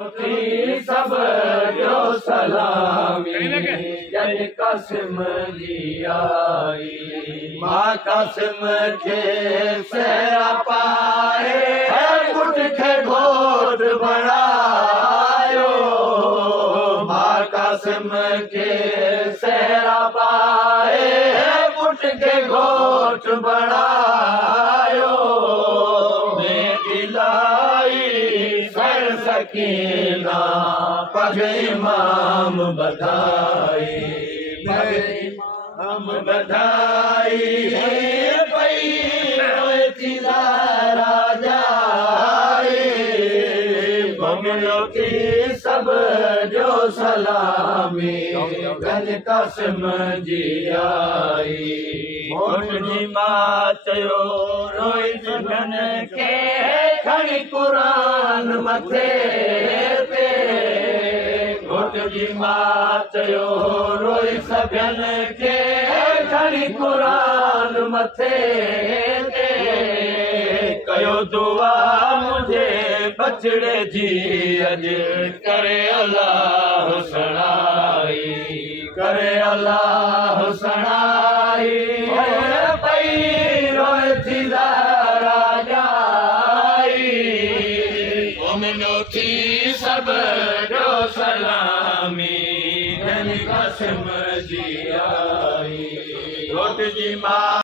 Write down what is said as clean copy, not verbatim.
सब जो सलामी जन कासिम जी आई मां कासिम के सेरा पाए पुट के घोट बनायो मां कासिम के सेरा पाए पुट के घोट बनायो सकीना पग इमाम बधाई हम बधाई है पई राजा बमलो की सब जो सलामी गन कासिम जी आई मोट जी मां चयो रोई सुगन के खणी कुरान मथे ते घोट जी मां चयो रोई सभियन के खणी कुरान मथे ते कयो दुआ मुझे बचड़े जी अॼु करे अल्लाह सणाई करे अल्लाह सणाई पई रोए थी राजा थी सब जो सलामी गन कासिम जी आई घोट जी मां